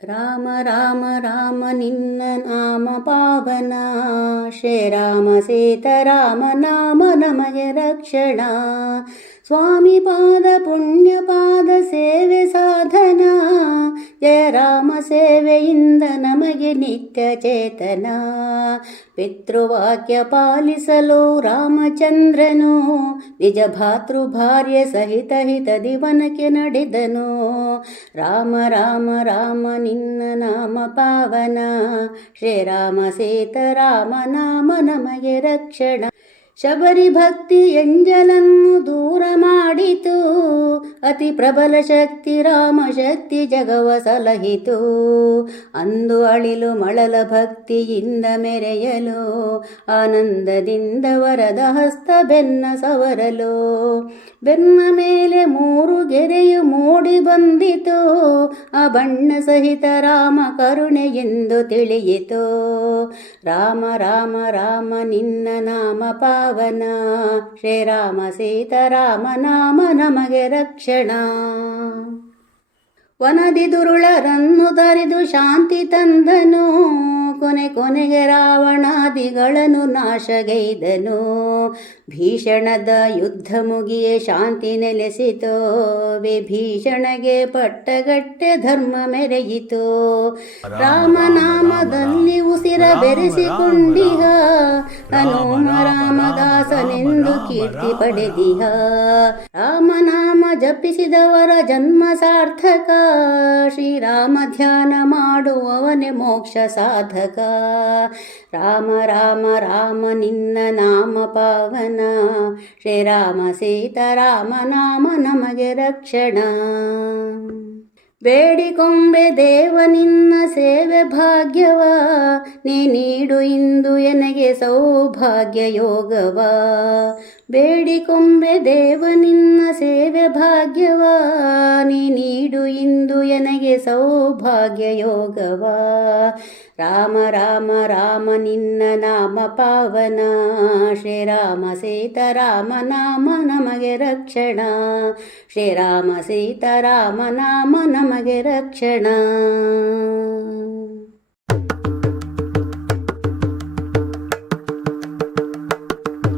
ರಾಮ ರಾಮ ರಾಮ ನಿನ್ನ ನಾಮ ಪಾವನ ಶ್ರೀರಾಮ ಸೀತಾರಾಮ ನಾಮ ನಮಗೆ ರಕ್ಷಣ ಸ್ವಾಮಿ ಪಾದ ಪುಣ್ಯ ಪಾದ ರಾಮ ಸೇವೆಯಿಂದ ನಮಗೆ ನಿತ್ಯ ಚೇತನ. ಪಿತೃವಾಕ್ಯ ಪಾಲಿಸಲು ರಾಮಚಂದ್ರನು, ನಿಜ ಭಾತೃ ಭಾರ್ಯ ಸಹಿತ ಹಿತ ದಿವನಕ್ಕೆ ನಡೆದನು. ರಾಮ ರಾಮ ರಾಮ ನಿನ್ನ ನಾಮ ಪಾವನ ಶ್ರೀರಾಮ ಸೀತಾರಾಮ ನಾಮ ನಮಗೆ ರಕ್ಷಣ. ಶಬರಿ ಭಕ್ತಿ ಎಂಜಲನ್ನು ದೂರ ಅತಿ ಪ್ರಬಲ ಶಕ್ತಿ ರಾಮ ಶಕ್ತಿ ಜಗವ ಸಲಹಿತು. ಅಂದು ಅಳಿಲು ಮಳಲ ಭಕ್ತಿಯಿಂದ ಮೆರೆಯಲು, ಆನಂದದಿಂದ ವರದ ಹಸ್ತ ಬೆನ್ನ ಸವರಲು. ಬೆನ್ನ ಮೇಲೆ ಮೂರು ಗೆರೆಯು ಮೂಡಿ ಬಂದಿತು, ಆ ಬಣ್ಣ ಸಹಿತ ರಾಮ ಕರುಣೆ ಎಂದು ತಿಳಿಯಿತು. ರಾಮ ರಾಮ ರಾಮ, ನಿನ್ನ ನಾಮ ಪಾವನ ಶ್ರೀರಾಮ ಸೀತಾರಾಮ ನಾಮ ನಮಗೆ ರಕ್ಷಣ ವನದಿ ದುರುಳರನ್ನು ತರಿದು ಶಾಂತಿ ತಂದನು. ಕೊನೆ ಕೊನೆಗೆ ರಾವಣಾದಿಗಳನ್ನು ನಾಶಗೈದನು. ಭೀಷಣದ ಯುದ್ಧ ಮುಗಿಯೇ ಶಾಂತಿ ನೆಲೆಸಿತೋ. ವಿಭೀಷಣಗೆ ಪಟ್ಟಗಟ್ಟೆ ಧರ್ಮ ಮೆರೆಯಿತು. ರಾಮನಾಮದಲ್ಲಿ ಉಸಿರ ಬೆರೆಸಿಕೊಂಡಿಹ. ಹನುಮ ರಾಮದಾಸನೆಂದು ಕೀರ್ತಿ ಪಡೆದಿಹ. ರಾಮನಾಮ ಜಪಿಸಿದವರ ಜನ್ಮ ಸಾರ್ಥಕ. ಶ್ರೀರಾಮ ಧ್ಯಾನ ಮಾಡುವವನೇ ಮೋಕ್ಷ ಸಾಧಕ. ರಾಮ ರಾಮ ರಾಮ ನಿನ್ನ ನಾಮ ಪಾವನ. ಶ್ರೀರಾಮ ಸೀತಾರಾಮ ನಾಮ ನಮಗೆ ರಕ್ಷಣ. ಬೇಡಿಕೊಂಬೆ ದೇವ ನಿನ್ನ ಸೇವೆ ಭಾಗ್ಯವ. ನೀ ನೀಡು ಇಂದು ಎನಗೆ ಸೌಭಾಗ್ಯ ಯೋಗವ. ಬೇಡಿಕೊಂಬೆ ದೇವ ನಿನ್ನ ಸೇವೆ ಭಾಗ್ಯವ. ನೀ ನೀಡು ಇಂದು ಎನಗೆ ಸೌಭಾಗ್ಯ ಯೋಗವ. ರಾಮ ರಾಮ ರಾಮ ನಿನ್ನ ನಾಮ ಪಾವನ. ಶ್ರೀರಾಮ ಸೀತಾರಾಮ ನಾಮ ನಮಗೆ ರಕ್ಷಣ. ಶ್ರೀರಾಮ ಸೀತಾರಾಮ ನಾಮ ನಮಗೆ ರಕ್ಷಣ.